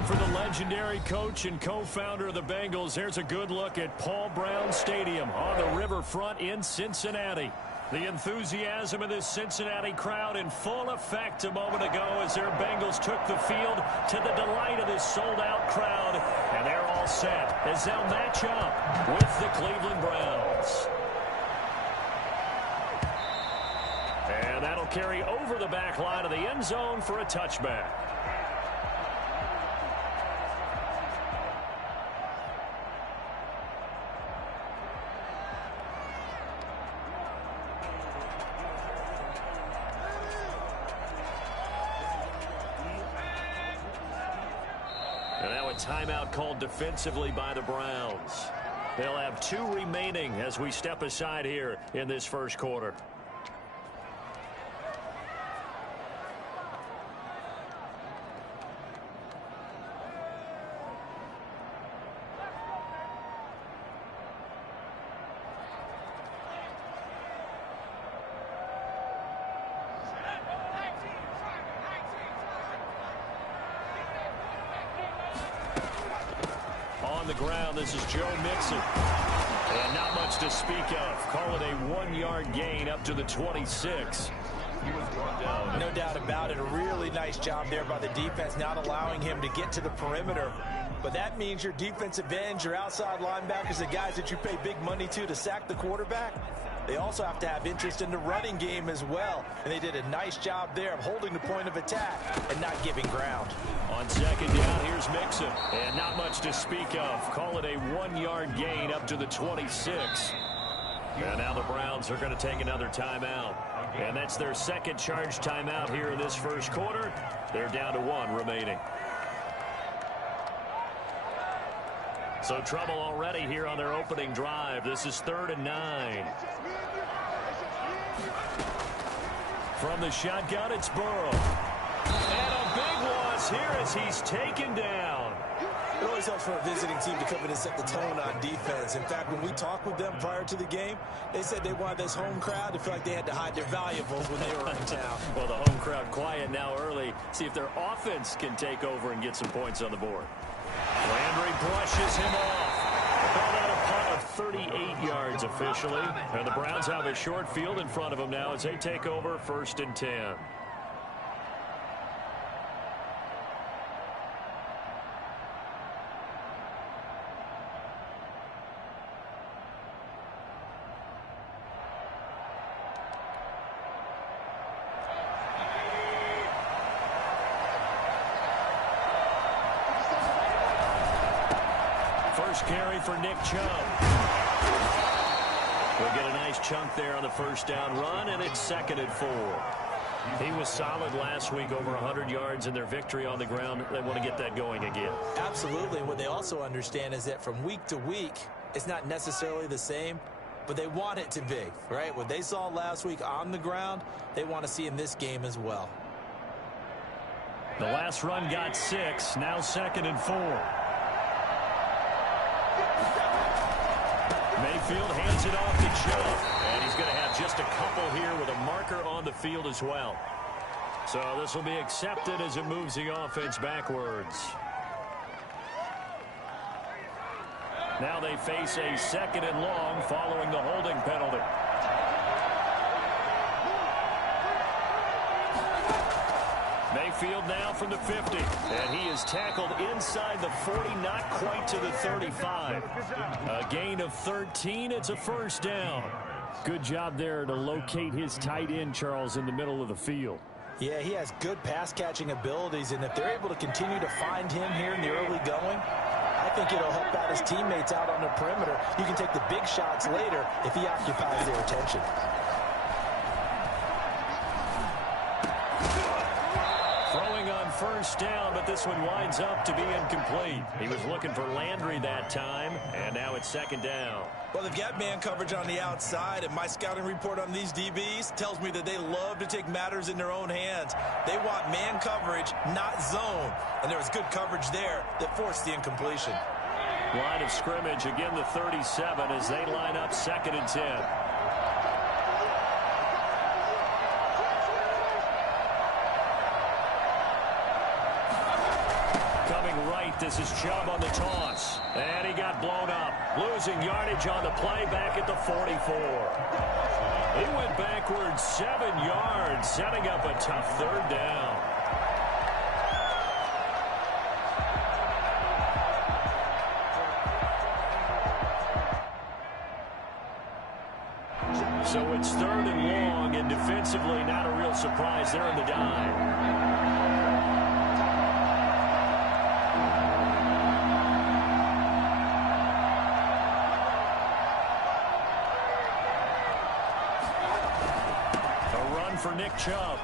And for the legendary coach and co-founder of the Bengals, here's a good look at Paul Brown Stadium on the riverfront in Cincinnati. The enthusiasm of this Cincinnati crowd in full effect a moment ago as their Bengals took the field to the delight of this sold-out crowd. And they're all set as they'll match up with the Cleveland Browns. And that'll carry over the back line of the end zone for a touchback. And now a timeout called defensively by the Browns. They'll have 2 remaining as we step aside here in this first quarter. On the ground, this is Joe Mixon. And not much to speak of. Call it a 1-yard gain up to the 26. No doubt about it. A really nice job there by the defense, not allowing him to get to the perimeter. But that means your defensive ends, your outside linebackers, the guys that you pay big money to sack the quarterback, they also have to have interest in the running game as well. And they did a nice job there of holding the point of attack and not giving ground. On second down, here's Mixon. And not much to speak of. Call it a 1-yard gain up to the 26. And now the Browns are going to take another timeout. And that's their second charge timeout here in this first quarter. They're down to 1 remaining. So trouble already here on their opening drive. This is 3rd and 9. From the shotgun, it's Burrow. And a big loss here as he's taken down. It always helps for a visiting team to come in and set the tone on defense. In fact, when we talked with them prior to the game, they said they wanted this home crowd to feel like they had to hide their valuables when they were in town. Well, the home crowd quiet now early. See if their offense can take over and get some points on the board. Landry brushes him off. Called out a punt of 38 yards officially. And the Browns have a short field in front of them now as they take over 1st and 10. First carry for Nick Chubb. We'll get a nice chunk there on the first down run, and it's 2nd and 4. He was solid last week, over 100 yards in their victory on the ground. They want to get that going again. Absolutely. What they also understand is that from week to week, it's not necessarily the same, but they want it to be, right? What they saw last week on the ground, they want to see in this game as well. The last run got 6, now 2nd and 4. Mayfield hands it off to Chubb, and he's going to have just a couple here with a marker on the field as well. So this will be accepted as it moves the offense backwards. Now they face a 2nd and long following the holding penalty. Mayfield now from the 50, and he is tackled inside the 40, not quite to the 35. A gain of 13, it's a first down. Good job there to locate his tight end, Charles, in the middle of the field. Yeah, he has good pass-catching abilities, and if they're able to continue to find him here in the early going, I think it'll help out his teammates out on the perimeter. You can take the big shots later if he occupies their attention. First down, but this one winds up to be incomplete. He was looking for Landry that time, and now it's 2nd down. Well, they've got man coverage on the outside, and my scouting report on these DBs tells me that they love to take matters in their own hands. They want man coverage, not zone, and there was good coverage there that forced the incompletion. Line of scrimmage, again the 37 as they line up 2nd and 10. going right. This is Chubb on the toss. And he got blown up. Losing yardage on the play back at the 44. He went backwards 7 yards, setting up a tough third down. So it's 3rd and long, and defensively not a real surprise there in the dime. For Nick Chubb.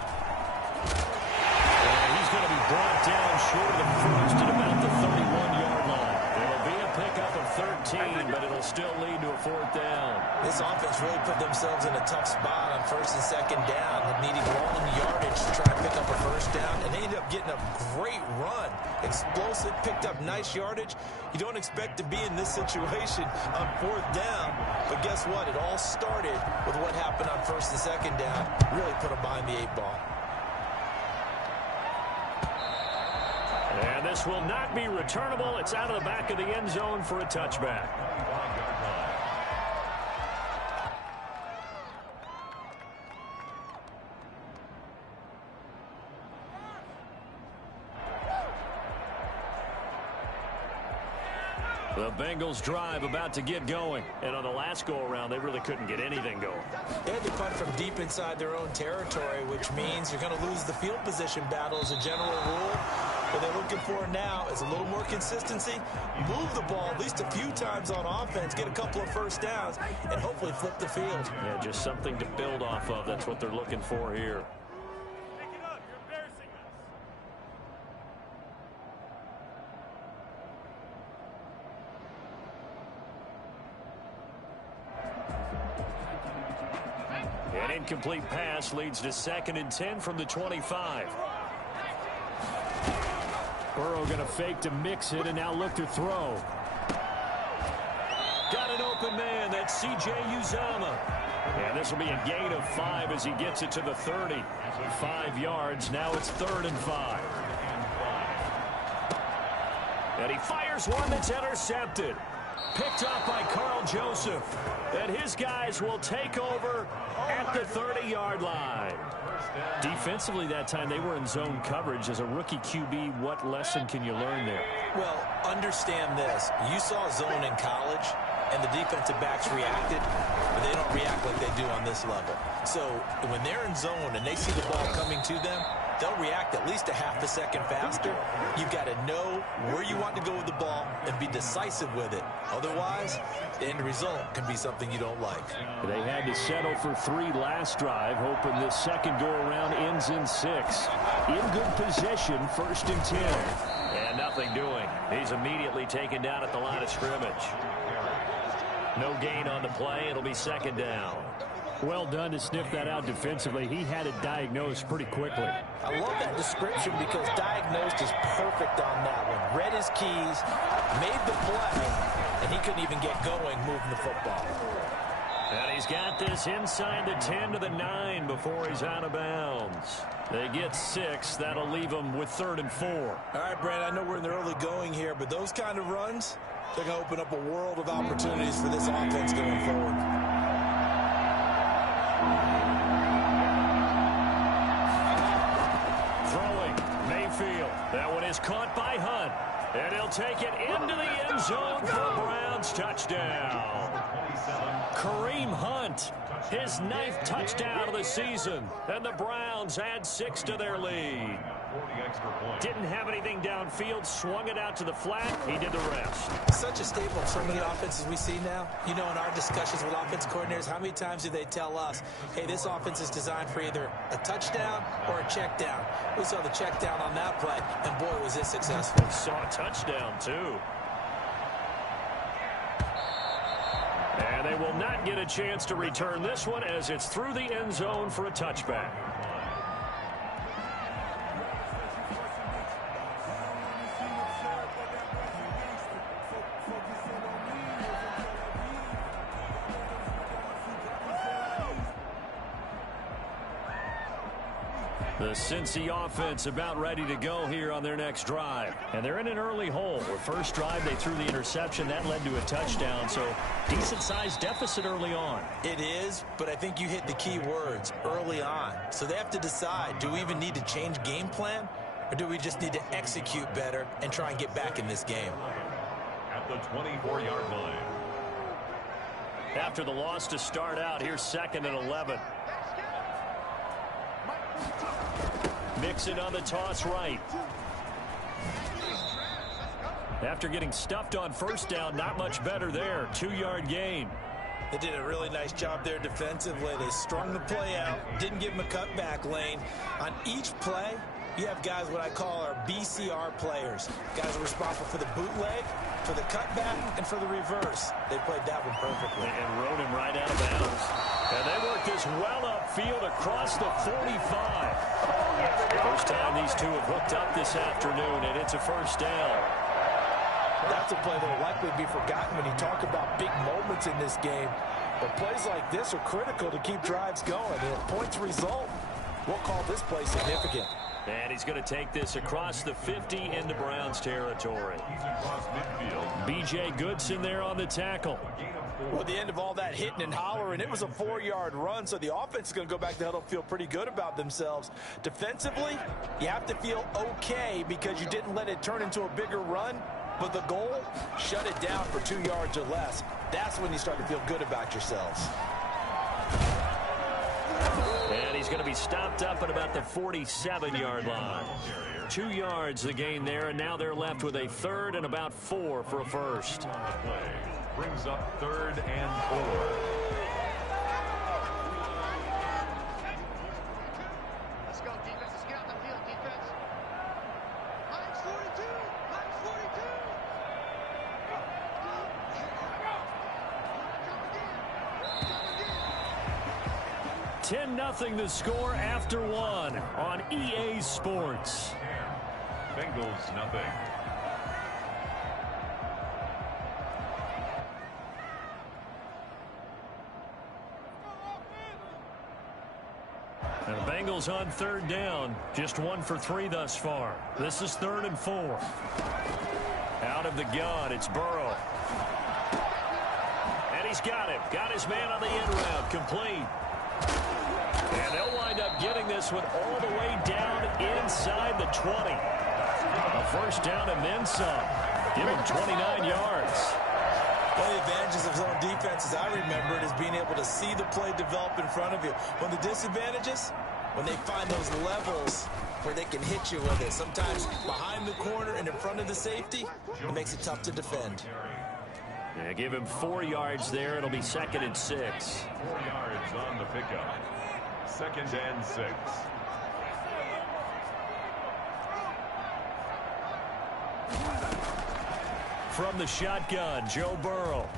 And he's going to be brought down short of the first at about the 31-yard line. It'll be a pickup of 13, but it'll still lead to a 4th down. This offense really put themselves in a tough spot on 1st and 2nd down, needing long yardage to try to pick up a 1st down, and they ended up getting a great run. Explosive, picked up nice yardage. You don't expect to be in this situation on 4th down, but guess what? It all started with what happened on 1st and 2nd down. Really put them behind the 8 ball. And this will not be returnable. It's out of the back of the end zone for a touchback. The Bengals drive about to get going. And on the last go-around, they really couldn't get anything going. They had to punt from deep inside their own territory, which means you're going to lose the field position battle as a general rule. What they're looking for now is a little more consistency. Move the ball at least a few times on offense, get a couple of 1st downs, and hopefully flip the field. Yeah, just something to build off of. That's what they're looking for here. An incomplete pass leads to 2nd and 10 from the 25. Burrow going to fake to mix it and now look to throw. Got an open man. That's C.J. Uzomah. And this will be a gain of 5 as he gets it to the 30. 5 yards. Now it's 3rd and 5. And he fires one that's intercepted. Picked up by Carl Joseph. And his guys will take over at the 30-yard line. Defensively that time, they were in zone coverage. As a rookie QB, what lesson can you learn there? Well, understand this. You saw zone in college, and the defensive backs reacted, but they don't react like they do on this level. So when they're in zone and they see the ball coming to them, they'll react at least a half a second faster. You've got to know where you want to go with the ball and be decisive with it. Otherwise, the end result can be something you don't like. They had to settle for 3 last drive, hoping this second go-around ends in 6. In good position, 1st and 10. And nothing doing. He's immediately taken down at the line of scrimmage. No gain on the play. It'll be 2nd down. Well done to sniff that out defensively. He had it diagnosed pretty quickly. I love that description because diagnosed is perfect on that one. Read his keys, made the play, and he couldn't even get going moving the football. And he's got this inside the 10 to the 9 before he's out of bounds. They get 6. That'll leave them with 3rd and 4. All right, Brad, I know we're in the early going here, but those kind of runs, they're going to open up a world of opportunities for this offense going forward. Throwing, Mayfield. That one is caught by Hunt. And he'll take it into the end zone for a Browns touchdown. Kareem Hunt, his 9th touchdown of the season. And the Browns add 6 to their lead. Didn't have anything downfield, swung it out to the flat. He did the rest. Such a staple of so many offenses we see now. You know, in our discussions with offense coordinators, how many times do they tell us, hey, this offense is designed for either a touchdown or a check down? We saw the check down on that play, and boy, was it successful. We saw a touchdown, too. And they will not get a chance to return this one as it's through the end zone for a touchback. The Cincy offense about ready to go here on their next drive. And they're in an early hole. Their first drive, they threw the interception. That led to a touchdown, so decent-sized deficit early on. It is, but I think you hit the key words, early on. So they have to decide, do we even need to change game plan, or do we just need to execute better and try and get back in this game? At the 24-yard line. After the loss to start out, here's 2nd and 11. Mixon on the toss right. After getting stuffed on first down, not much better there. 2-yard gain. They did a really nice job there defensively. They strung the play out, didn't give him a cutback lane. On each play, you have guys what I call our BCR players. Guys are responsible for the bootleg, for the cutback, and for the reverse. They played that one perfectly. And rode him right out of bounds. And they worked this well upfield across the 45. First time these two have hooked up this afternoon, and it's a first down. That's a play that will likely be forgotten when you talk about big moments in this game. But plays like this are critical to keep drives going. And if points result, we'll call this play significant. And he's going to take this across the 50 into Browns territory. B.J. Goodson there on the tackle. Well, at the end of all that hitting and hollering, it was a 4-yard run, so the offense is going to go back to the huddle, feel pretty good about themselves. Defensively, you have to feel okay because you didn't let it turn into a bigger run, but the goal, shut it down for 2 yards or less. That's when you start to feel good about yourselves. And he's going to be stopped up at about the 47-yard line. 2 yards the gain there, and now they're left with a 3rd and about 4 for a first. Brings up 3rd and 4. Let's go, defense. Let's get out the field, defense. Minus 42. Minus 42. 10-0 the score after 1 on EA Sports. Bengals nothing. And the Bengals on 3rd down. Just 1 for 3 thus far. This is 3rd and 4. Out of the gun, it's Burrow. And he's got him. Got his man on the end route. Complete. And they'll wind up getting this one all the way down inside the 20. A first down and then some. Give him 29 yards. One of the advantages of zone defense, as I remember it, is being able to see the play develop in front of you. One of the disadvantages, when they find those levels where they can hit you with it. Sometimes behind the corner and in front of the safety, it makes it tough to defend. Yeah, give him 4 yards there. It'll be 2nd and 6. 4 yards on the pickup. 2nd and 6. From the shotgun, Joe Burrow.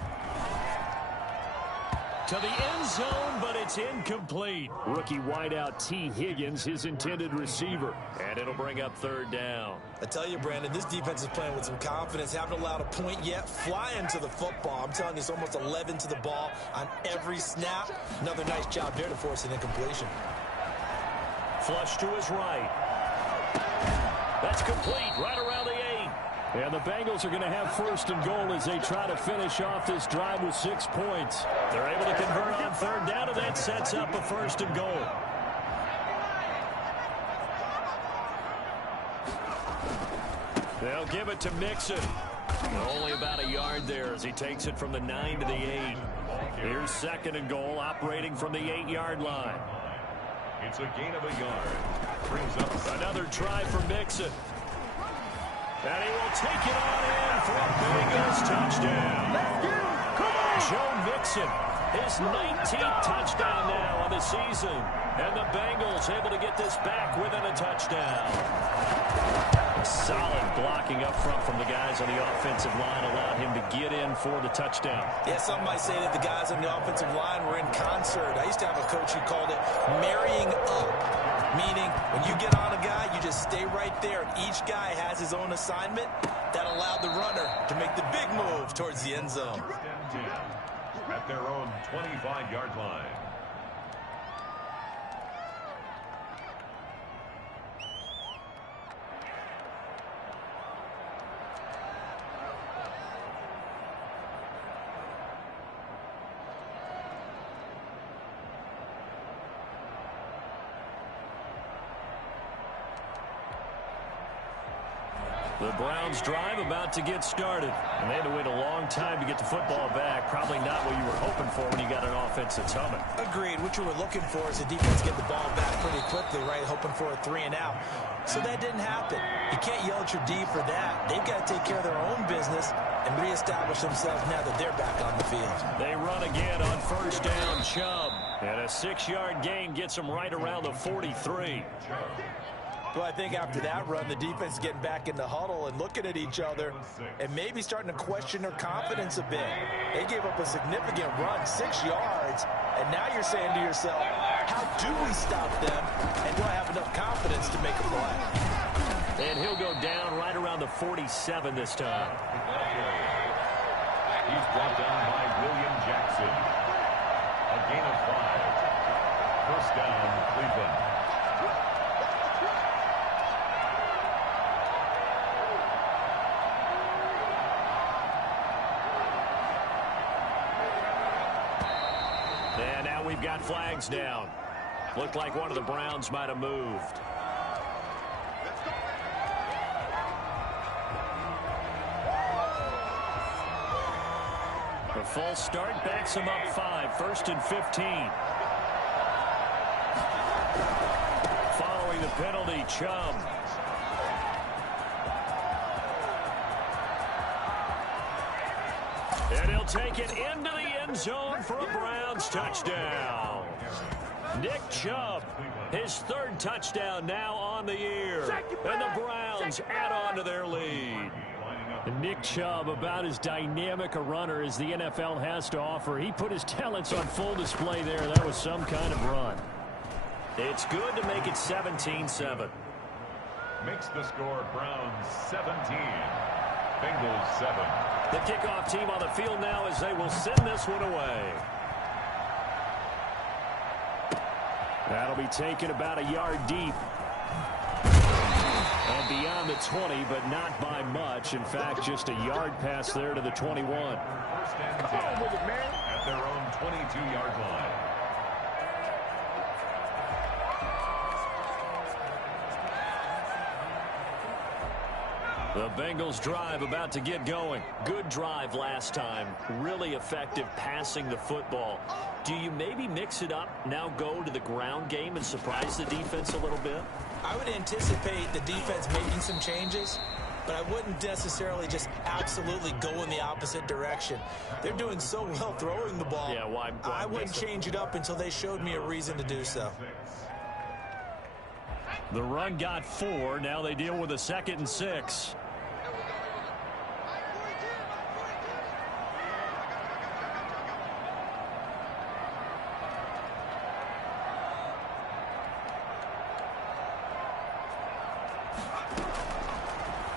To the end zone, but it's incomplete. Rookie wideout T. Higgins, his intended receiver. And it'll bring up 3rd down. I tell you, Brandon, this defense is playing with some confidence. Haven't allowed a point yet. Flying to the football. I'm telling you, it's almost 11 to the ball on every snap. Another nice job there to force an incompletion. Flush to his right. That's complete, right around the 8. And the Bengals are going to have 1st and goal as they try to finish off this drive with 6 points. They're able to convert on 3rd down, and that sets up a 1st and goal. They'll give it to Mixon. Only about a yard there as he takes it from the 9 to the 8. Here's 2nd and goal, operating from the 8-yard line. It's a gain of a yard. Brings up another try for Mixon. And he will take it on in for a Bengals touchdown. Joe Mixon, his 19th touchdown now on the season. And the Bengals able to get this back within a touchdown. Solid blocking up front from the guys on the offensive line allowed him to get in for the touchdown. Yeah, some might say that the guys on the offensive line were in concert. I used to have a coach who called it marrying up, meaning when you get on a guy, you just stay right there, and each guy has his own assignment. That allowed the runner to make the big move towards the end zone. At their own 25-yard line. The Browns drive about to get started. And they had to wait a long time to get the football back. Probably not what you were hoping for when you got an offense that's humming. Agreed. What you were looking for is the defense get the ball back pretty quickly, right? Hoping for a 3-and-out. So that didn't happen. You can't yell at your D for that. They've got to take care of their own business and reestablish themselves now that they're back on the field. They run again on first down. Chubb. And a 6-yard gain gets them right around the 43. Well, I think after that run, the defense is getting back in the huddle and looking at each other and maybe starting to question their confidence a bit. They gave up a significant run, 6 yards, and now you're saying to yourself, how do we stop them, and do I have enough confidence to make a play? And he'll go down right around the 47 this time. He's brought down by William Jackson. A gain of 5. First down, Cleveland. And now we've got flags down. Looked like one of the Browns might have moved. A false start backs him up 5. First and 15. Following the penalty, Chubb. And he'll take it into the end zone for a Browns touchdown. Nick Chubb, his 3rd touchdown now on the year. And the Browns add on to their lead. Nick Chubb, about as dynamic a runner as the NFL has to offer. He put his talents on full display there. That was some kind of run. It's good to make it 17-7. Makes the score Browns 17. Bengals 7. The kickoff team on the field now as they will send this one away. That'll be taken about a yard deep. And beyond the 20, but not by much. In fact, just a yard pass there to the 21. First and 10 at their own 22-yard line. The Bengals drive about to get going. Good drive last time. Really effective passing the football. Do you maybe mix it up, now go to the ground game and surprise the defense a little bit? I would anticipate the defense making some changes, but I wouldn't necessarily just absolutely go in the opposite direction. They're doing so well throwing the ball. Yeah, why I wouldn't change it up until they showed me a reason to do so. The run got 4. Now they deal with a 2nd and 6.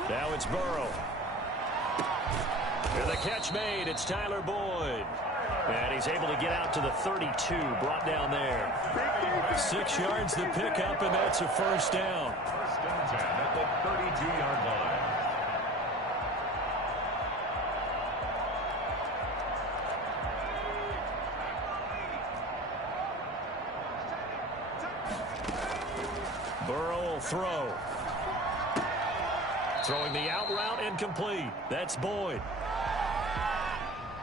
Now it's Burrow. And the catch made. It's Tyler Boyd. And he's able to get out to the 32. Brought down there. 6 yards the pickup, and that's a first down. First and 10 at the 32-yard line. Burrow will throw. Throwing the out route incomplete. That's Boyd.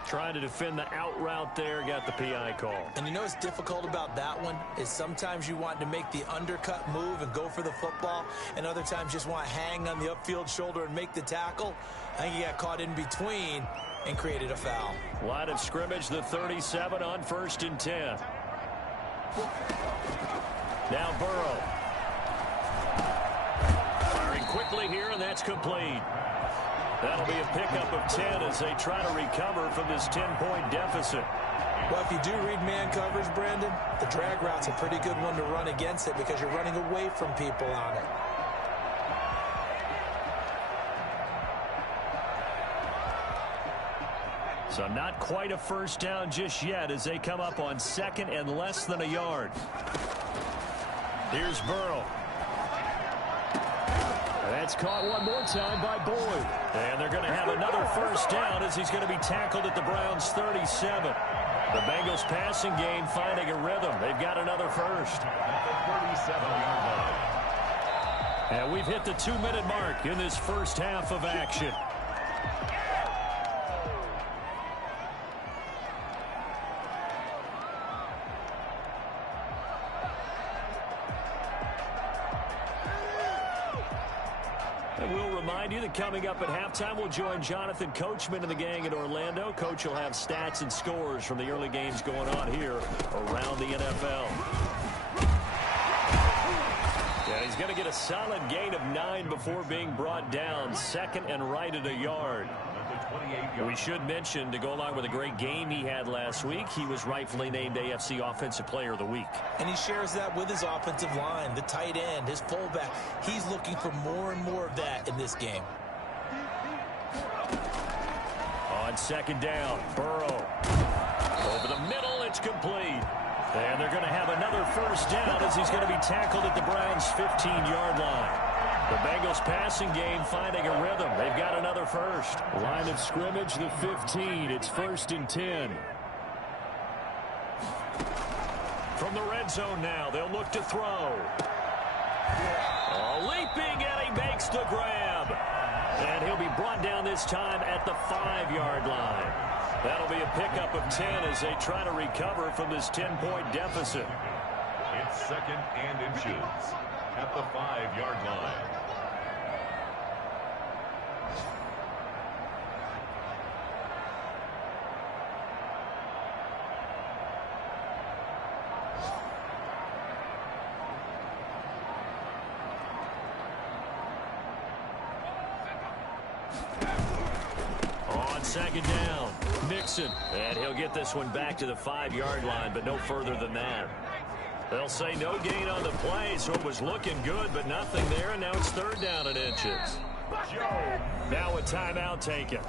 Trying to defend the out route there. Got the PI call. And you know what's difficult about that one is sometimes you want to make the undercut move and go for the football, and other times just want to hang on the upfield shoulder and make the tackle. I think he got caught in between and created a foul. Line of scrimmage, the 37 on first and 10. Now Burrow. Firing quickly here, and that's complete. That'll be a pickup of 10 as they try to recover from this 10-point deficit. Well, if you do read man coverage, Brandon, the drag route's a pretty good one to run against it because you're running away from people on it. So not quite a first down just yet as they come up on 2nd and less than a yard. Here's Burrow. That's caught one more time by Boyd. And they're going to have another first down as he's going to be tackled at the Browns' 37. The Bengals passing game finding a rhythm. They've got another first. At the 37-yard line. And we've hit the 2-minute mark in this first half of action. And we'll remind you that coming up at halftime, we'll join Jonathan Coachman and the gang in Orlando. Coach will have stats and scores from the early games going on here around the NFL. Yeah, he's going to get a solid gain of 9 before being brought down. Second and right at a yard. We should mention, to go along with a great game he had last week, he was rightfully named AFC Offensive Player of the Week. And he shares that with his offensive line, the tight end, his fullback. He's looking for more and more of that in this game. On second down, Burrow. Over the middle, it's complete. And they're going to have another first down as he's going to be tackled at the Browns' 15-yard line. The Bengals passing game finding a rhythm. They've got another first. Line of scrimmage, the 15. It's 1st and 10. From the red zone now, they'll look to throw. Leaping, and he makes the grab. And he'll be brought down this time at the 5-yard line. That'll be a pickup of 10 as they try to recover from this 10-point deficit. It's 2nd and inches at the 5-yard line. On second down, Mixon. And he'll get this one back to the 5-yard line, but no further than that. They'll say no gain on the play, so it was looking good, but nothing there, and now it's 3rd down and inches. Now a timeout taken.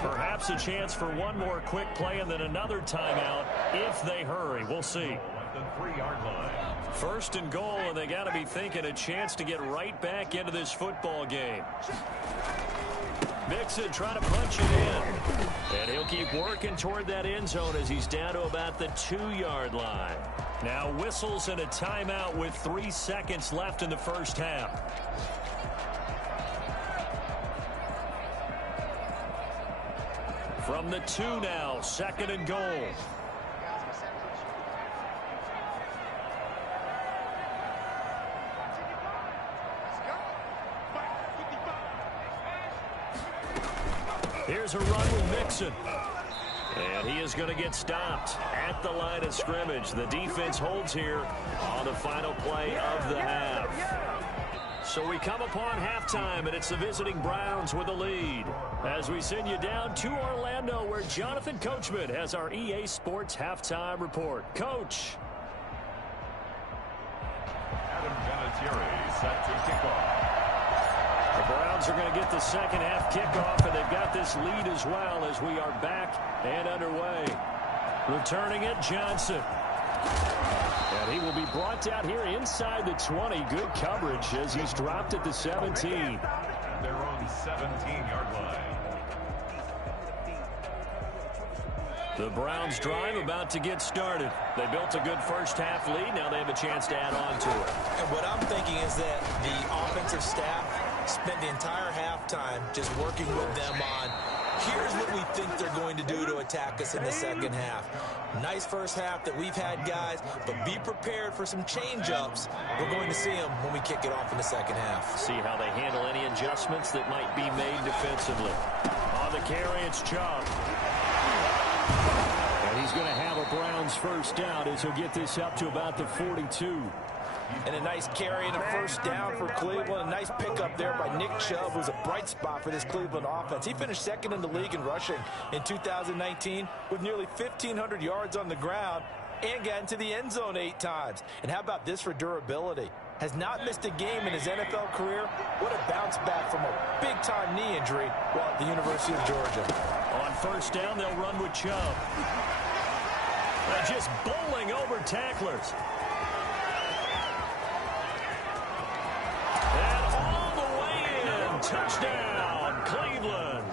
Perhaps a chance for one more quick play and then another timeout if they hurry. We'll see. The 3-yard line. 1st and goal, and they got to be thinking a chance to get right back into this football game. Mixon trying to punch it in. And he'll keep working toward that end zone as he's down to about the 2-yard line. Now whistles and a timeout with 3 seconds left in the first half. From the 2 now, 2nd and goal. Here's a run with Mixon. And he is going to get stopped at the line of scrimmage. The defense holds here on the final play of the half. So we come upon halftime, and it's the visiting Browns with the lead. As we send you down to Orlando, where Jonathan Coachman has our EA Sports halftime report. Coach. Adam Vinatieri set to kick off. The Browns are going to get the second half kickoff, and they've got this lead as well as we are back and underway. Returning it, Johnson. And he will be brought down here inside the 20. Good coverage as he's dropped at the 17. They're on 17-yard line. The Browns drive about to get started. They built a good first half lead. Now they have a chance to add on to it. And what I'm thinking is that the offensive staff spent the entire halftime just working with them on, here's what we think they're going to do to attack us in the second half. Nice first half that we've had, guys, but be prepared for some change-ups. We're going to see them when we kick it off in the second half. See how they handle any adjustments that might be made defensively. On the carry, it's Chubb. And he's going to have a Browns first down as he'll get this up to about the 42. And a nice carry and a first down for Cleveland. A nice pickup there by Nick Chubb, who's a bright spot for this Cleveland offense. He finished 2nd in the league in rushing in 2019 with nearly 1,500 yards on the ground and got into the end zone 8 times. And how about this for durability? Has not missed a game in his NFL career. What a bounce back from a big-time knee injury while at the University of Georgia. On first down, they'll run with Chubb. Just bowling over tacklers. Touchdown, Cleveland.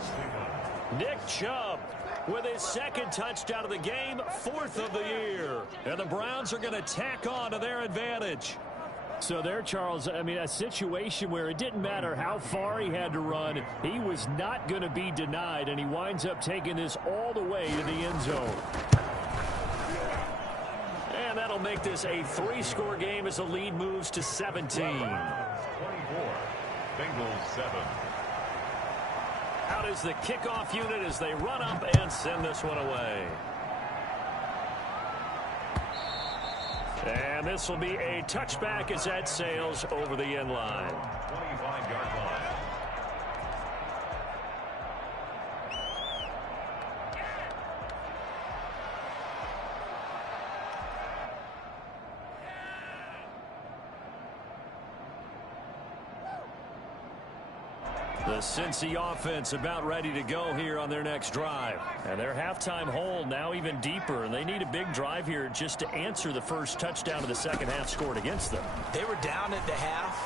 Nick Chubb with his 2nd touchdown of the game, 4th of the year. And the Browns are going to tack on to their advantage. So there, Charles, I mean, a situation where it didn't matter how far he had to run, he was not going to be denied, and he winds up taking this all the way to the end zone. And that'll make this a 3-score game as the lead moves to 17. 24, Bengals 7. Out is the kickoff unit as they run up and send this one away. And this will be a touchback as that sails over the end line. 25-yard line. The Cincy offense about ready to go here on their next drive. And their halftime hole now even deeper, and they need a big drive here just to answer the first touchdown of the second half scored against them. They were down at the half.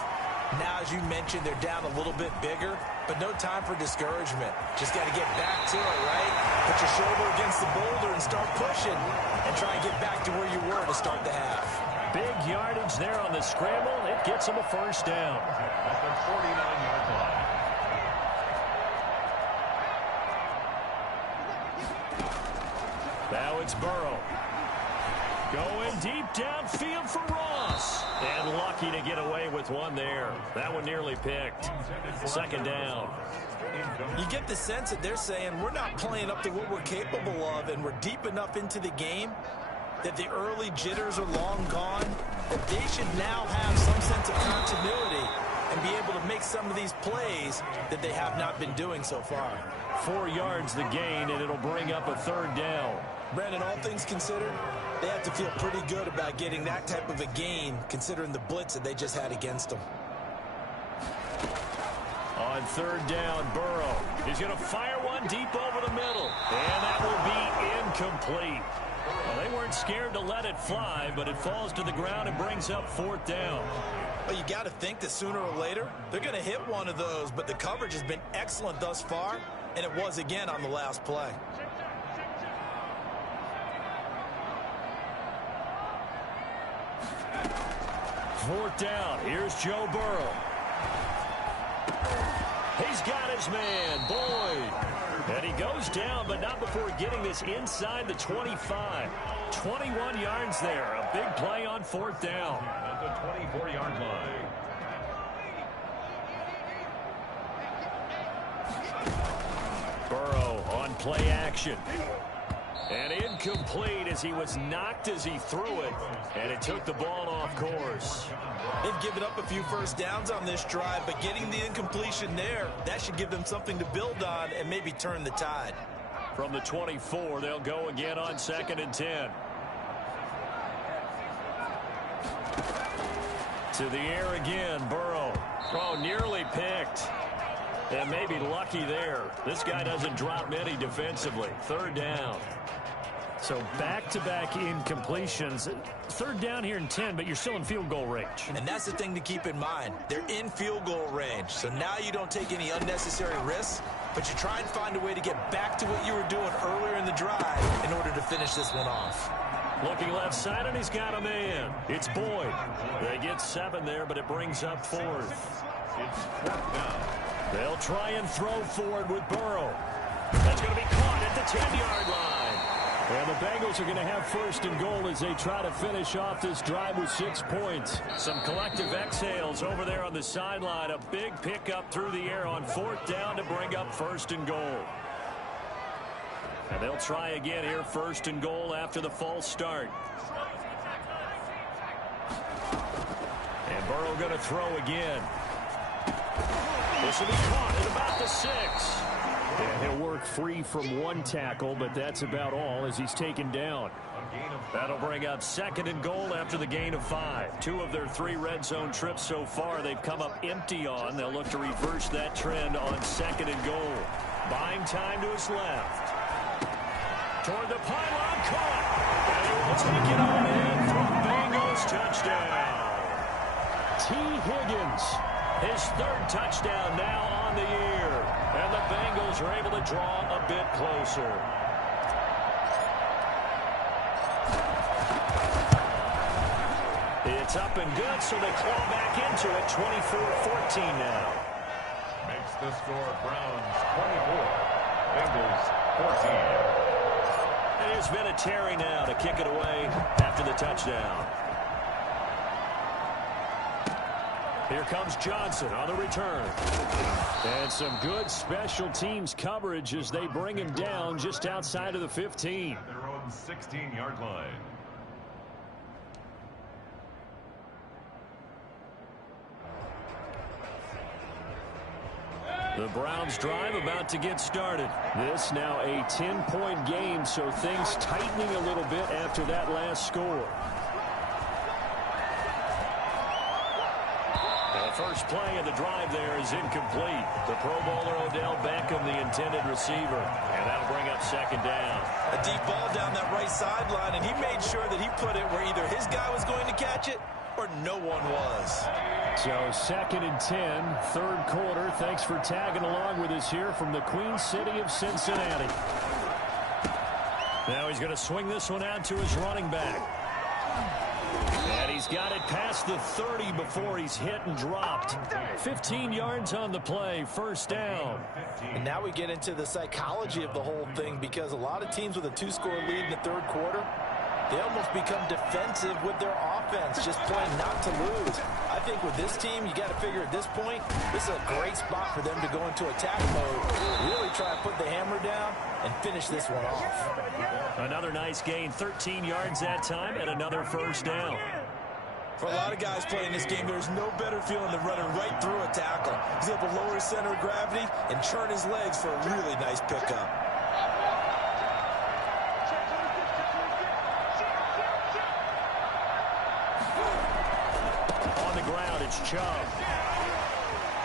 Now, as you mentioned, they're down a little bit bigger, but no time for discouragement. Just got to get back to it, right? Put your shoulder against the boulder and start pushing and try and get back to where you were to start the half. Big yardage there on the scramble. It gets them a first down. At the 49-yard line. Now it's Burrow. Going deep downfield for Ross. And lucky to get away with one there. That one nearly picked. Second down. You get the sense that they're saying we're not playing up to what we're capable of, and we're deep enough into the game that the early jitters are long gone, that they should now have some sense of continuity and be able to make some of these plays that they have not been doing so far. 4 yards the gain, and it'll bring up a third down. Brandon, all things considered, they have to feel pretty good about getting that type of a gain, considering the blitz that they just had against them. On third down, Burrow is going to fire one deep over the middle, and that will be incomplete. Well, they weren't scared to let it fly, but it falls to the ground and brings up fourth down. Well, you got to think that sooner or later they're going to hit one of those, but the coverage has been excellent thus far, and it was again on the last play. Fourth down. Here's Joe Burrow. He's got his man, Boyd. And he goes down, but not before getting this inside the 25. 21 yards there. A big play on fourth down. At the 24-yard line. Burrow on play action. And incomplete as he was knocked as he threw it. And it took the ball off course. They've given up a few first downs on this drive, but getting the incompletion there, that should give them something to build on and maybe turn the tide. From the 24, they'll go again on 2nd and 10. To the air again, Burrow. Oh, nearly picked. And maybe lucky there. This guy doesn't drop many defensively. Third down. So back-to-back incompletions. Third down here in 10, but you're still in field goal range. And that's the thing to keep in mind. They're in field goal range. So now you don't take any unnecessary risks, but you try and find a way to get back to what you were doing earlier in the drive in order to finish this one off. Looking left side, and he's got a man. It's Boyd. They get 7 there, but it brings up fourth. It's fourth down. They'll try and throw forward with Burrow. That's going to be caught at the 10-yard line. And the Bengals are going to have first and goal as they try to finish off this drive with 6 points. Some collective exhales over there on the sideline. A big pickup through the air on fourth down to bring up first and goal. And they'll try again here, first and goal after the false start. And Burrow going to throw again. This will be caught at about the 6. And he'll work free from one tackle, but that's about all as he's taken down. That'll bring up 2nd and goal after the gain of 5. 2 of their 3 red zone trips so far they've come up empty on. They'll look to reverse that trend on 2nd and goal. Buying time to his left. Toward the pylon, caught. And he will take it on in for Bengals touchdown. T. Higgins, his 3rd touchdown now on the year. And the Bengals are able to draw a bit closer. It's up and good, so they claw back into it. 24-14 now. Makes the score Browns 24, Bengals 14. And here's Vinatieri now to kick it away after the touchdown. Here comes Johnson on the return. And some good special teams coverage as they bring him down just outside of the 15. At their own 16-yard line. The Browns drive about to get started. This now a 10-point game, so things tightening a little bit after that last score. The first play of the drive there is incomplete. The Pro Bowler Odell Beckham, the intended receiver, and that'll bring up second down. A deep ball down that right sideline, and he made sure that he put it where either his guy was going to catch it or no one was. So 2nd and 10, third quarter. Thanks for tagging along with us here from the Queen City of Cincinnati. Now he's going to swing this one out to his running back. And he's got it past the 30 before he's hit and dropped. 15 yards on the play, first down. And now we get into the psychology of the whole thing, because a lot of teams with a 2-score lead in the third quarter, they almost become defensive with their offense, just playing not to lose. I think with this team, you got to figure at this point, this is a great spot for them to go into attack mode, really try to put the hammer down and finish this one off. Another nice gain, 13 yards that time, and another first down. For a lot of guys playing this game, there's no better feeling than running right through a tackle. He's able to lower his center of gravity and churn his legs for a really nice pickup. It's Chubb.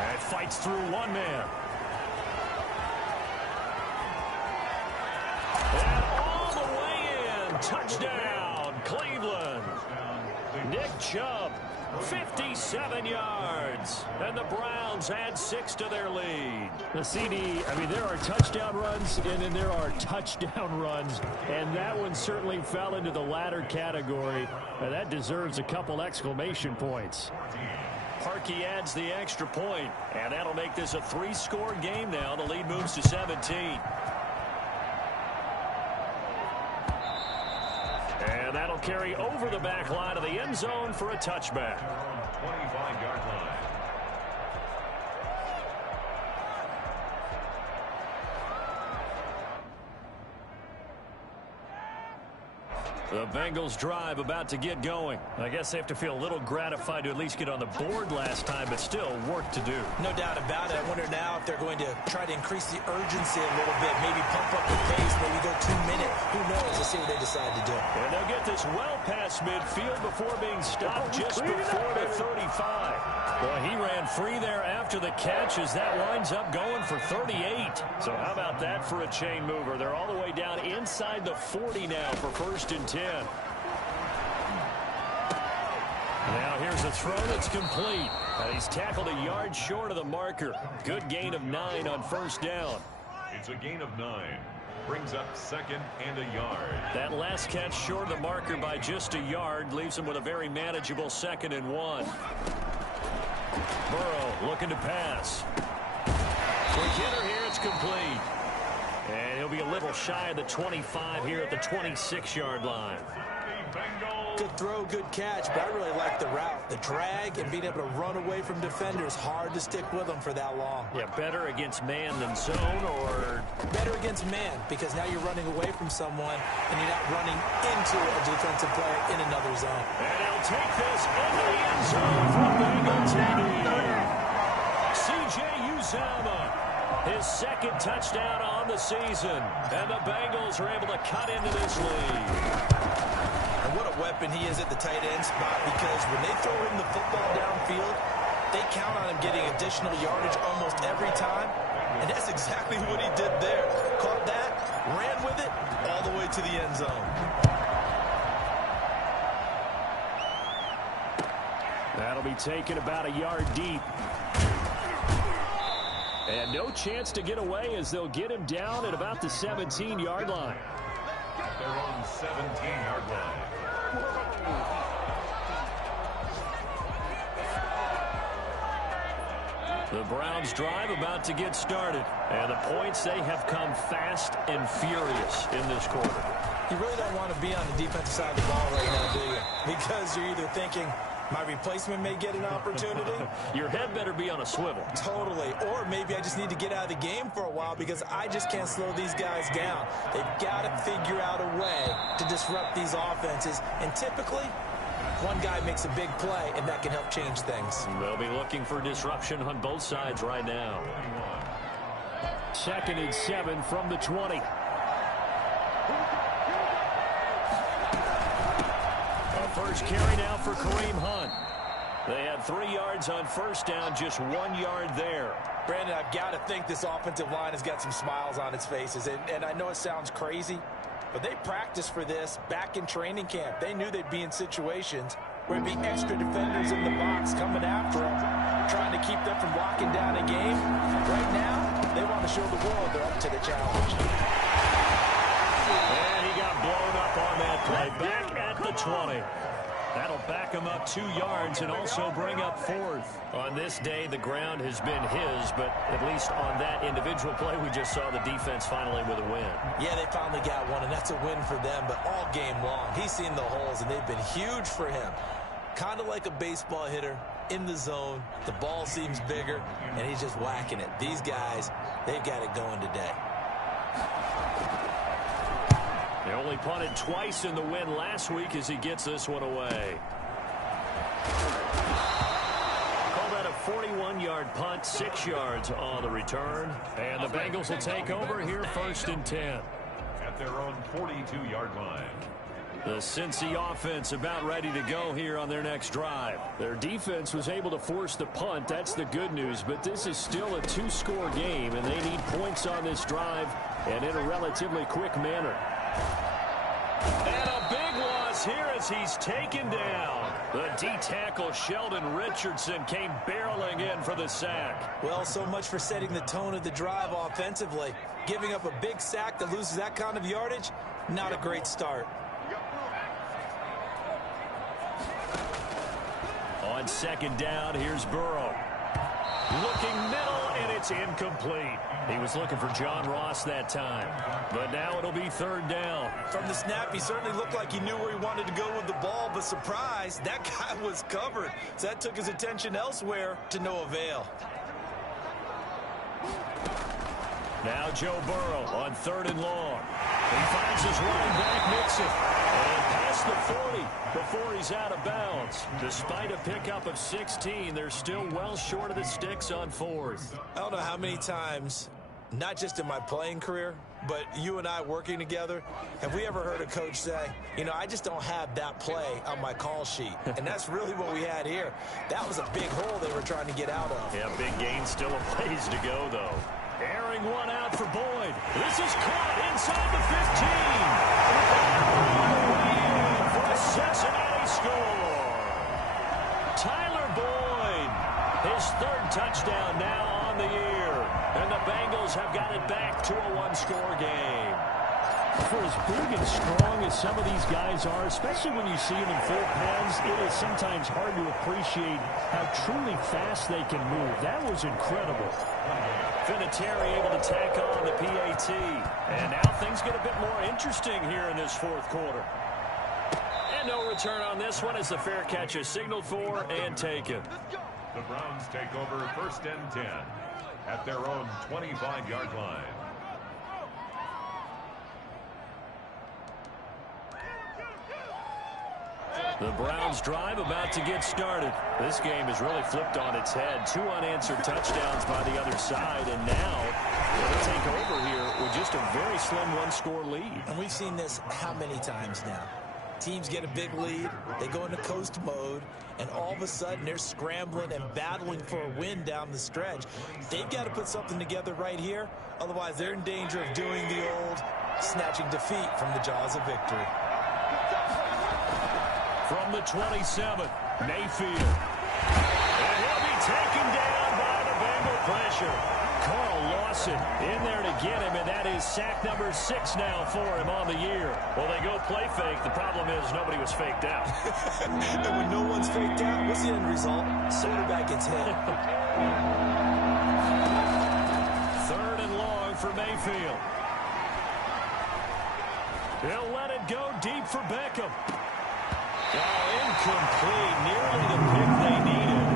And fights through one man. And all the way in. Touchdown, Cleveland. Nick Chubb, 57 yards. And the Browns add 6 to their lead. The CD, I mean, there are touchdown runs and then there are touchdown runs. And that one certainly fell into the latter category. And that deserves a couple exclamation points. Parkey adds the extra point, and that'll make this a 3-score game now. The lead moves to 17. And that'll carry over the back line of the end zone for a touchback. 25-yard line. The Bengals drive about to get going. I guess they have to feel a little gratified to at least get on the board last time, but still work to do. No doubt about it. I wonder now if they're going to try to increase the urgency a little bit, maybe pump up the pace, maybe go 2-minute. Who knows? Let's see what they decide to do. And they'll get this well past midfield before being stopped just before the 35. Well, he ran free there after the catch as that winds up going for 38. So how about that for a chain mover? They're all the way down inside the 40 now for 1st and 10. Now here's a throw that's complete. He's tackled a yard short of the marker. Good gain of 9 on 1st down. It's a gain of 9. Brings up 2nd and a yard. That last catch short of the marker by just a yard leaves him with a very manageable 2nd and 1. Burrow looking to pass. Quick hitter here, it's complete. And he'll be a little shy of the 25 here at the 26-yard line. Good throw, good catch, but I really like the route. The drag and being able to run away from defenders, hard to stick with them for that long. Yeah, better against man than zone, or? Better against man, because now you're running away from someone and you're not running into a defensive player in another zone. And he'll take this into the end zone for Bengal TD. C.J. Uzomah, his 2nd touchdown on the season. And the Bengals are able to cut into this lead. And what a weapon he is at the tight end spot, because when they throw him the football downfield, they count on him getting additional yardage almost every time. And that's exactly what he did there. Caught that, ran with it, all the way to the end zone. That'll be taken about a yard deep. And no chance to get away as they'll get him down at about the 17-yard line. Their own 17-yard line. The Browns drive about to get started. And the points, they have come fast and furious in this quarter. You really don't want to be on the defensive side of the ball right now, do you? Because you're either thinking, my replacement may get an opportunity. Your head better be on a swivel. Totally. Or maybe I just need to get out of the game for a while because I just can't slow these guys down. They've got to figure out a way to disrupt these offenses. And typically, one guy makes a big play, and that can help change things. They'll be looking for disruption on both sides right now. 2nd and 7 from the 20. First carry now for Kareem Hunt. They had 3 yards on first down, just 1 yard there. Brandon, I've got to think this offensive line has got some smiles on its faces. And I know it sounds crazy, but they practiced for this back in training camp. They knew they'd be in situations where there'd be extra defenders in the box coming after them, trying to keep them from locking down a game. Right now, they want to show the world they're up to the challenge. And he got blown up on that play. Back at the 20. That'll back him up 2 yards and also bring up 4th. On this day, the ground has been his, but at least on that individual play, we just saw the defense finally with a win. Yeah, they finally got one, and that's a win for them, but all game long, he's seen the holes, and they've been huge for him. Kind of like a baseball hitter in the zone. The ball seems bigger, and he's just whacking it. These guys, they've got it going today. They only punted twice in the win last week as he gets this one away. Call that a 41-yard punt, 6 yards on the return. And the Bengals will take over here 1st and 10. At their own 42-yard line. The Cincy offense about ready to go here on their next drive. Their defense was able to force the punt. That's the good news. But this is still a 2-score game, and they need points on this drive and in a relatively quick manner. And a big loss here as he's taken down. The D-tackle Sheldon Richardson came barreling in for the sack. Well, so much for setting the tone of the drive offensively. Giving up a big sack that loses that kind of yardage, not a great start. On 2nd down, here's Burrow. Looking middle, and it's incomplete. He was looking for John Ross that time. But now it'll be 3rd down. From the snap, he certainly looked like he knew where he wanted to go with the ball, but surprise, that guy was covered. So that took his attention elsewhere to no avail. Now Joe Burrow on 3rd and long. He finds his running back Mixon. And past the 40 before he's out of bounds. Despite a pickup of 16, they're still well short of the sticks on 4th. I don't know how many times, not just in my playing career, but you and I working together, have we ever heard a coach say, you know, I just don't have that play on my call sheet. And that's really what we had here. That was a big hole they were trying to get out of. Yeah, big gain, still a ways to go, though. Airing one out for Boyd. This is caught inside the 15. For a Cincinnati score. Tyler Boyd, his 3rd touchdown now on the year. And the Bengals have got it back to a 1-score game. For as big and strong as some of these guys are, especially when you see them in full pads, it is sometimes hard to appreciate how truly fast they can move. That was incredible. Vinatieri able to tack on the PAT. And now things get a bit more interesting here in this 4th quarter. And no return on this one as the fair catch is signaled for and taken. The Browns take over 1st and 10 at their own 25-yard line. The Browns drive about to get started. This game has really flipped on its head. 2 unanswered touchdowns by the other side, and now they'll take over here with just a very slim 1-score lead. And we've seen this how many times now? Teams get a big lead, they go into coast mode, and all of a sudden they're scrambling and battling for a win down the stretch. They've got to put something together right here, otherwise they're in danger of doing the old snatching defeat from the jaws of victory. From the 27, Mayfield. And he'll be taken down by the Bengal pressure. Carl Lawson Mixon in there to get him, and that is sack number 6 now for him on the year. Well, they go play fake. The problem is nobody was faked out. And when no one's faked out, what's the end result? Quarterback gets hit. 3rd and long for Mayfield. He'll let it go deep for Beckham. Oh, incomplete. Nearly the pick they needed.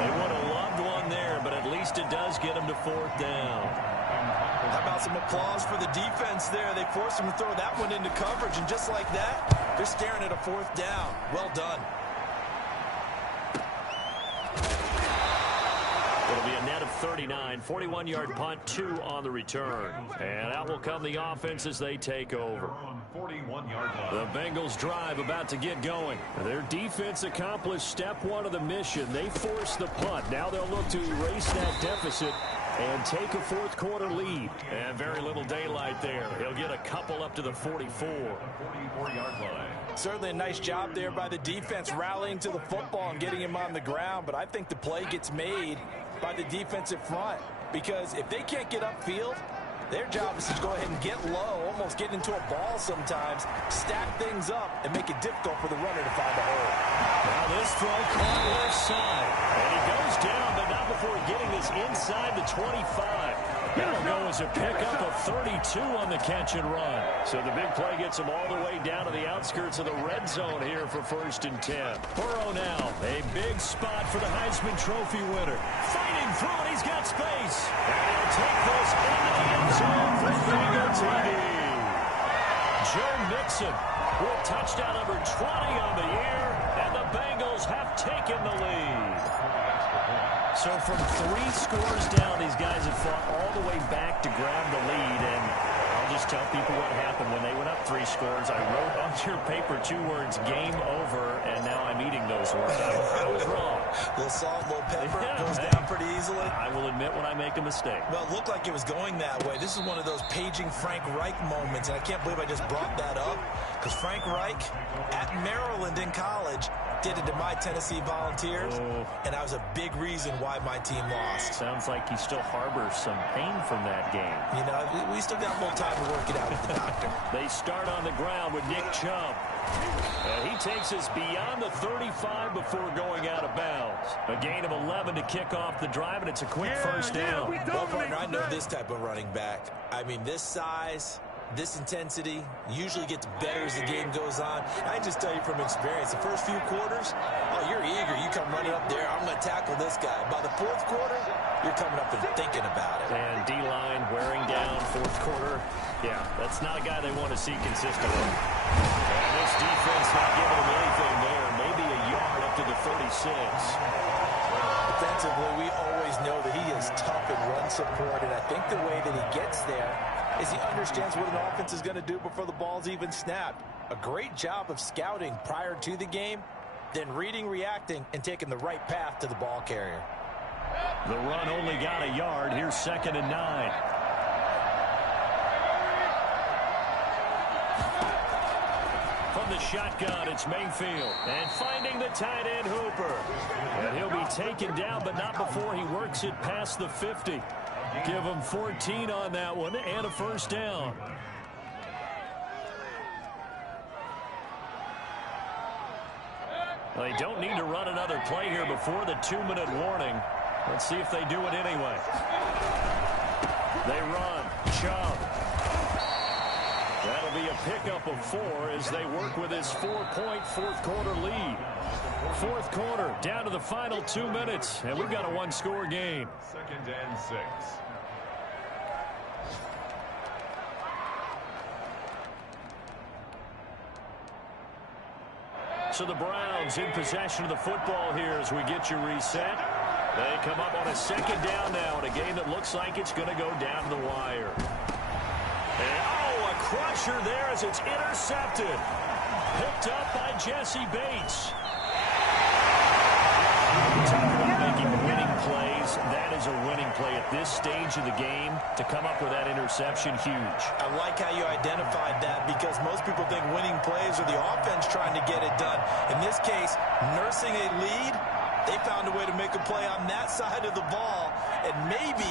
They would have loved one there, but at least it does get them to 4th down. How about some applause for the defense there? They forced him to throw that one into coverage, and just like that, they're staring at a 4th down. Well done. It'll be a net of 39, 41-yard punt, 2 on the return. And out will come the offense as they take over. The Bengals drive about to get going. Their defense accomplished step 1 of the mission. They forced the punt. Now they'll look to erase that deficit and take a 4th quarter lead. And very little daylight there. He'll get a couple up to the 44. 44-yard line. Certainly a nice job there by the defense rallying to the football and getting him on the ground, but I think the play gets made by the defensive front, because if they can't get upfield, their job is to go ahead and get low, almost get into a ball sometimes, stack things up, and make it difficult for the runner to find a hole. Now this throw caught left side, and he goes down, but not before getting this inside the 25. That'll go as a pickup of 32 on the catch and run. So the big play gets him all the way down to the outskirts of the red zone here for 1st and 10. Burrow now, a big spot for the Heisman Trophy winner. Fighting through it, he's got space. And he'll take this into the end zone for Bengal TD. Joe Mixon with touchdown number 20 on the year, and the Bengals have taken the lead. So from 3 scores down, these guys have fought all the way back to grab the lead, and I'll just tell people what happened when they went up 3 scores. I wrote on your paper 2 words, game over, and now I'm eating those words. I was wrong. A little salt, a little pepper, goes down pretty easily. I will admit when I make a mistake. Well, it looked like it was going that way. This is one of those paging Frank Reich moments, and I can't believe I just brought that up, because Frank Reich at Maryland in college did it to my Tennessee Volunteers, and that was a big reason why my team lost. Sounds like he still harbors some pain from that game. You know, we still got a little time to work it out with the doctor. They start on the ground with Nick Chubb. He takes us beyond the 35 before going out of bounds. A gain of 11 to kick off the drive, and it's a quick 1st down. Well, partner, I know this type of running back. I mean, this size, this intensity usually gets better as the game goes on. I just tell you from experience, the first few quarters, oh, you're eager. You come running up there, I'm going to tackle this guy. By the 4th quarter, you're coming up and thinking about it. And D-line wearing down 4th quarter. Yeah, that's not a guy they want to see consistently. And this defense not giving him anything there. Maybe a yard up to the 36. Defensively, we always know that he is tough in run support, and I think the way that he gets there is he understands what an offense is going to do before the ball's even snapped. A great job of scouting prior to the game, then reading, reacting, and taking the right path to the ball carrier. The run only got a yard. Here's 2nd and 9. From the shotgun, it's Mayfield. And finding the tight end, Hooper. And he'll be taken down, but not before he works it past the 50. Give him 14 on that one and a 1st down. They don't need to run another play here before the 2-minute warning. Let's see if they do it anyway. They run. Chubb. That'll be a pickup of 4 as they work with his 4-point 4th quarter lead. 4th quarter, down to the final 2 minutes, and we've got a 1-score game. 2nd and 6. So the Browns in possession of the football here as we get you reset. They come up on a 2nd down now in a game that looks like it's going to go down to the wire. And, a crusher there as it's intercepted. Picked up by Jesse Bates. Talk about making winning plays. That is a winning play at this stage of the game. To come up with that interception, huge. I like how you identified that, because most people think winning plays are the offense trying to get it done. In this case, nursing a lead, they found a way to make a play on that side of the ball and maybe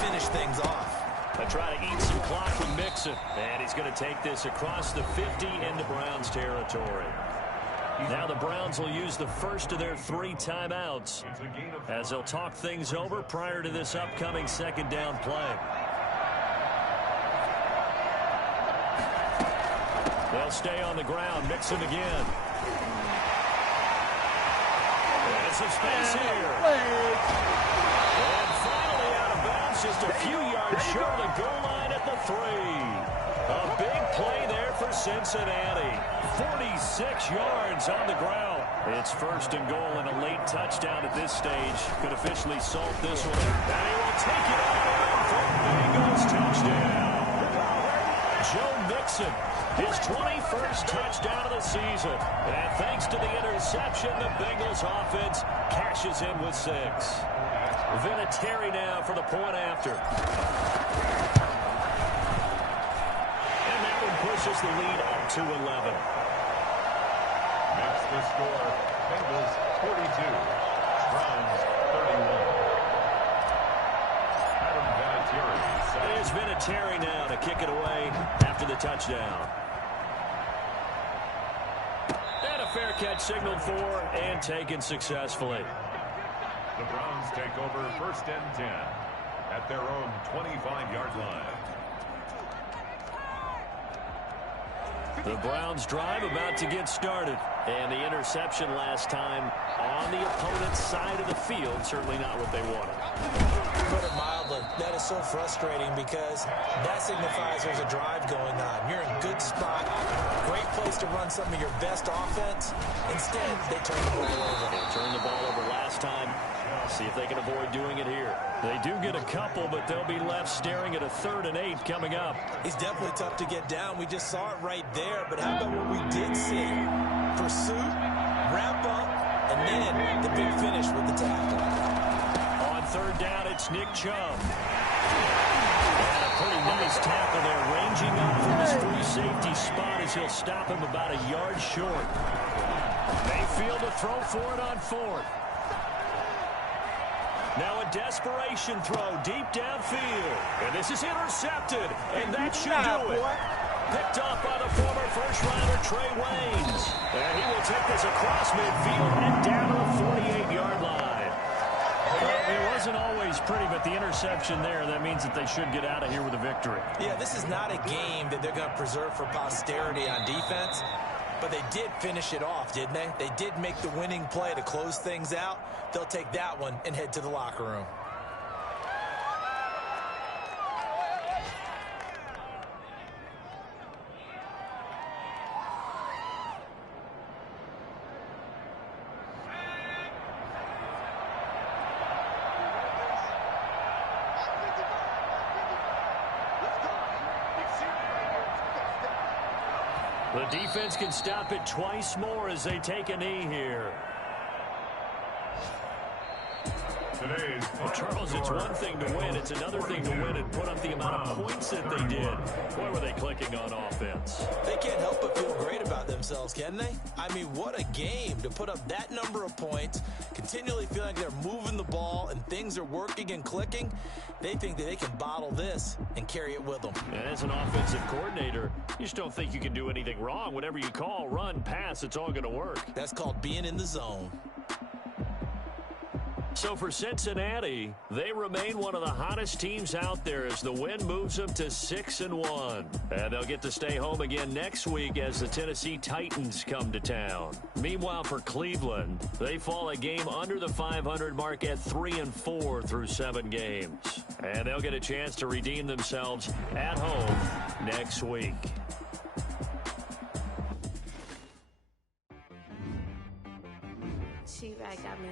finish things off. They try to eat some clock with Mixon. And he's going to take this across the 50 into Browns territory. Now the Browns will use the first of their 3 timeouts as they'll talk things over prior to this upcoming second down play. They'll stay on the ground. Mixon again. There's some space here. And finally out of bounds, just a few yards short of the goal line at the 3. A big play there for Cincinnati. 46 yards on the ground. It's first and goal and a late touchdown at this stage. Could officially salt this one. And he will take it out for the Bengals touchdown. Joe Mixon, his 21st touchdown of the season. And thanks to the interception, the Bengals offense cashes in with 6. Vinatieri now for the point after. And that one pushes the lead up to 11. That's the score. Bengals 42, Browns 31. Adam Vinatieri. There's Vinatieri now to kick it away after the touchdown. And a fair catch signaled for and taken successfully. The Browns take over first and 10 at their own 25-yard line. The Browns drive about to get started. And the interception last time on the opponent's side of the field, certainly not what they wanted. Put it mildly, that is so frustrating because that signifies there's a drive going on. You're in a good spot, great place to run some of your best offense. Instead, they turn the ball over. They turned the ball over last time. See if they can avoid doing it here. They do get a couple, but they'll be left staring at a 3rd and 8 coming up. He's definitely tough to get down. We just saw it right there, but how about what we did see? Pursuit, wrap up, and then the big finish with the tackle. On 3rd down, it's Nick Chubb. And a pretty nice tackle there, ranging up from his free safety spot as he'll stop him about a yard short. Mayfield to throw for it on 4th. Now a desperation throw deep downfield. And this is intercepted. And that should do it. Picked off by the former first-rounder Trey Waynes. And he will take this across midfield and down to the 48-yard line. Well, it wasn't always pretty, but the interception there, that means that they should get out of here with a victory. Yeah, this is not a game that they're going to preserve for posterity on defense. But they did finish it off, didn't they? They did make the winning play to close things out. They'll take that one and head to the locker room. The defense can stop it twice more as they take a knee here. Well, Charles, it's one thing to win. It's another thing to win and put up the amount of points that they did. Boy, were they clicking on offense. They can't help but feel great about themselves, can they? I mean, what a game to put up that number of points, continually feeling like they're moving the ball and things are working and clicking. They think that they can bottle this and carry it with them. And as an offensive coordinator, you just don't think you can do anything wrong. Whatever you call, run, pass, it's all going to work. That's called being in the zone. So for Cincinnati, they remain one of the hottest teams out there as the win moves them to 6-1. And they'll get to stay home again next week as the Tennessee Titans come to town. Meanwhile, for Cleveland, they fall a game under the 500 mark at 3-4 through 7 games. And they'll get a chance to redeem themselves at home next week. She right got me.